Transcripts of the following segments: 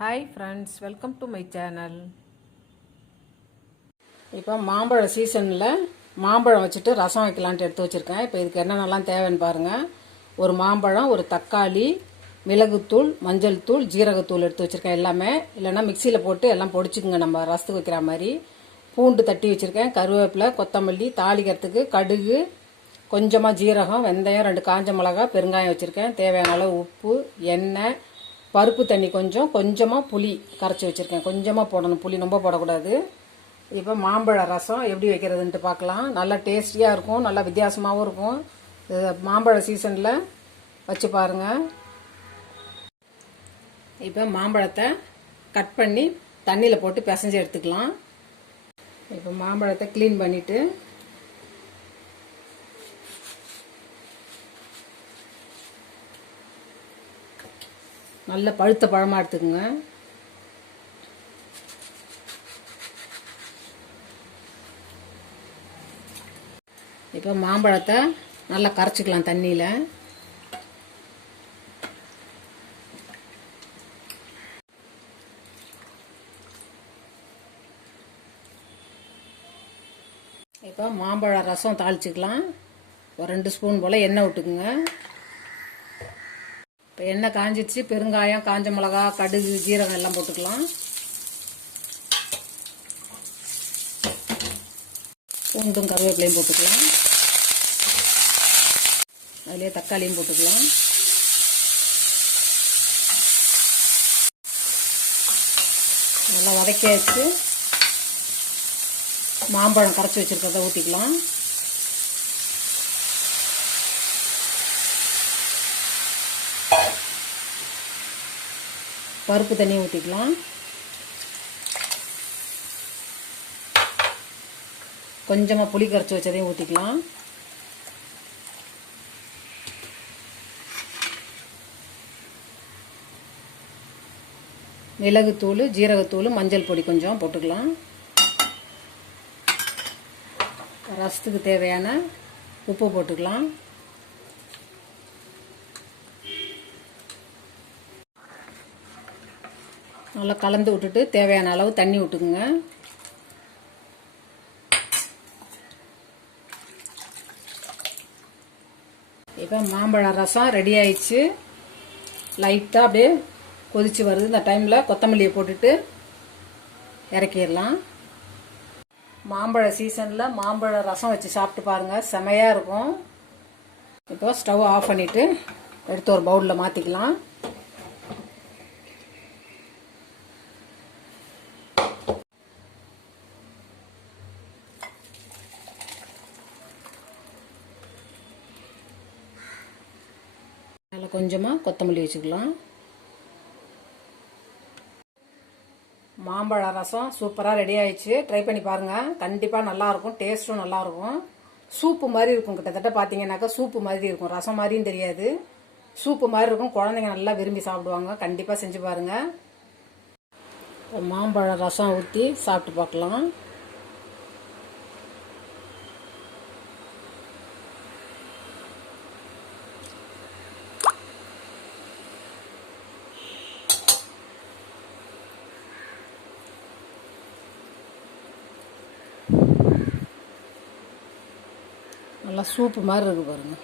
Hi friends welcome to my channel இப்போ மாம்பழ சீசனில் மாம்பழம் வச்சுட்டு ரசம் வைக்கலான்ட்டு எடுத்து வச்சுருக்கேன். இப்போ இதுக்கு என்னென்னலாம் தேவைன்னு பாருங்கள் ஒரு மாம்பழம் ஒரு தக்காளி மிளகுத்தூள் மஞ்சள் தூள் ஜீரகத்தூள் எடுத்து வச்சுருக்கேன் எல்லாமே. இல்லைன்னா மிக்சியில் போட்டு எல்லாம் பொடிச்சுக்குங்க. நம்ம ரசத்துக்கு வைக்கிற மாதிரி. பூண்டு தட்டி வச்சுருக்கேன். கருவேப்பிலை கொத்தமல்லி தாளிக்கிறதுக்கு கடுகு கொஞ்சமாக ஜீரகம் வெந்தயம் ரெண்டு காஞ்ச மிளகா பெருங்காயம் வச்சுருக்கேன். தேவையான அளவு உப்பு எண்ணெய் பருப்பு தண்ணி கொஞ்சம் கொஞ்சமாக புளி கரைச்சி வச்சுருக்கேன். கொஞ்சமாக போடணும். புளி ரொம்ப போடக்கூடாது. இப்போ மாம்பழ ரசம் எப்படி வைக்கிறதுன்ட்டு பார்க்கலாம். நல்லா டேஸ்டியாக இருக்கும். நல்லா வித்தியாசமாகவும் இருக்கும். மாம்பழ சீசனில் வச்சு பாருங்கள் இப்போ மாம்பழத்தை கட் பண்ணி தண்ணியில் போட்டு பிசைஞ்சு எடுத்துக்கலாம். இப்போ மாம்பழத்தை க்ளீன் பண்ணிவிட்டு நல்ல பழுத்த பழமாக எடுத்துக்கோங்க. இப்போ மாம்பழத்தை நல்லா கரைச்சிக்கலாம் தண்ணியில். இப்போ மாம்பழ ரசம் தாளிச்சிக்கலாம். ஒரு ரெண்டு ஸ்பூன் போல் எண்ணெய் விட்டுக்குங்க. இப்போ எண்ணெய் காஞ்சிச்சு பெருங்காயம் காஞ்ச மிளகா கடுகு ஜீரகம் எல்லாம் போட்டுக்கலாம். பூண்டும் கருவேப்பிலையும் போட்டுக்கலாம். அதுலேயே தக்காளியும் போட்டுக்கலாம். நல்லா வதக்கி வச்சு மாம்பழம் கரைச்சி வச்சுருக்கிறத ஊற்றிக்கலாம் பருப்பு தண்ணி ஊற்றிக்கலாம் கொஞ்சமாக புளி கரைச்சி வச்சதையும் ஊற்றிக்கலாம் மிளகுத்தூள் ஜீரகத்தூள் மஞ்சள் பொடி கொஞ்சம் போட்டுக்கலாம். ரசத்துக்கு தேவையான உப்பு போட்டுக்கலாம். நல்லா கலந்து விட்டுட்டு தேவையான அளவு தண்ணி விட்டுக்குங்க. இப்போ மாம்பழ ரசம் ரெடி ஆயிடுச்சு. லைட்டாக அப்படியே கொதிச்சு வருது. இந்த டைமில் கொத்தமல்லியை போட்டுட்டு இறக்கிடலாம். மாம்பழ சீசனில் மாம்பழ ரசம் வச்சு சாப்பிட்டு பாருங்கள் செமையாக இருக்கும். இப்போ ஸ்டவ் ஆஃப் பண்ணிவிட்டு எடுத்து ஒரு பவுலில் மாற்றிக்கலாம் அதில் கொஞ்சமாக கொத்தமல்லி வச்சுக்கலாம். மாம்பழ ரசம் சூப்பராக ரெடி ஆயிடுச்சு. ட்ரை பண்ணி பாருங்கள் கண்டிப்பாக நல்லாயிருக்கும் டேஸ்ட்டும் நல்லாயிருக்கும் சூப்பு மாதிரி இருக்கும். கிட்டத்தட்ட பார்த்தீங்கன்னாக்கா சூப்பு மாதிரி இருக்கும். ரசம் மாதிரியும் தெரியாது. சூப்பு மாதிரி இருக்கும். குழந்தைங்க நல்லா விரும்பி சாப்பிடுவாங்க. கண்டிப்பாக செஞ்சு பாருங்கள் மாம்பழ ரசம் ஊற்றி சாப்பிட்டு பார்க்கலாம். நல்லா சூப்பு மாதிரி இருக்கு பாருங்க.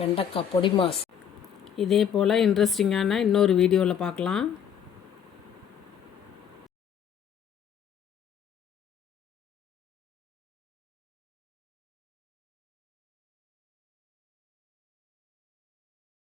வெண்டைக்காய் பொடி மாஸ். இதே போல் இன்ட்ரெஸ்டிங்கான இன்னொரு வீடியோவில் பார்க்கலாம்.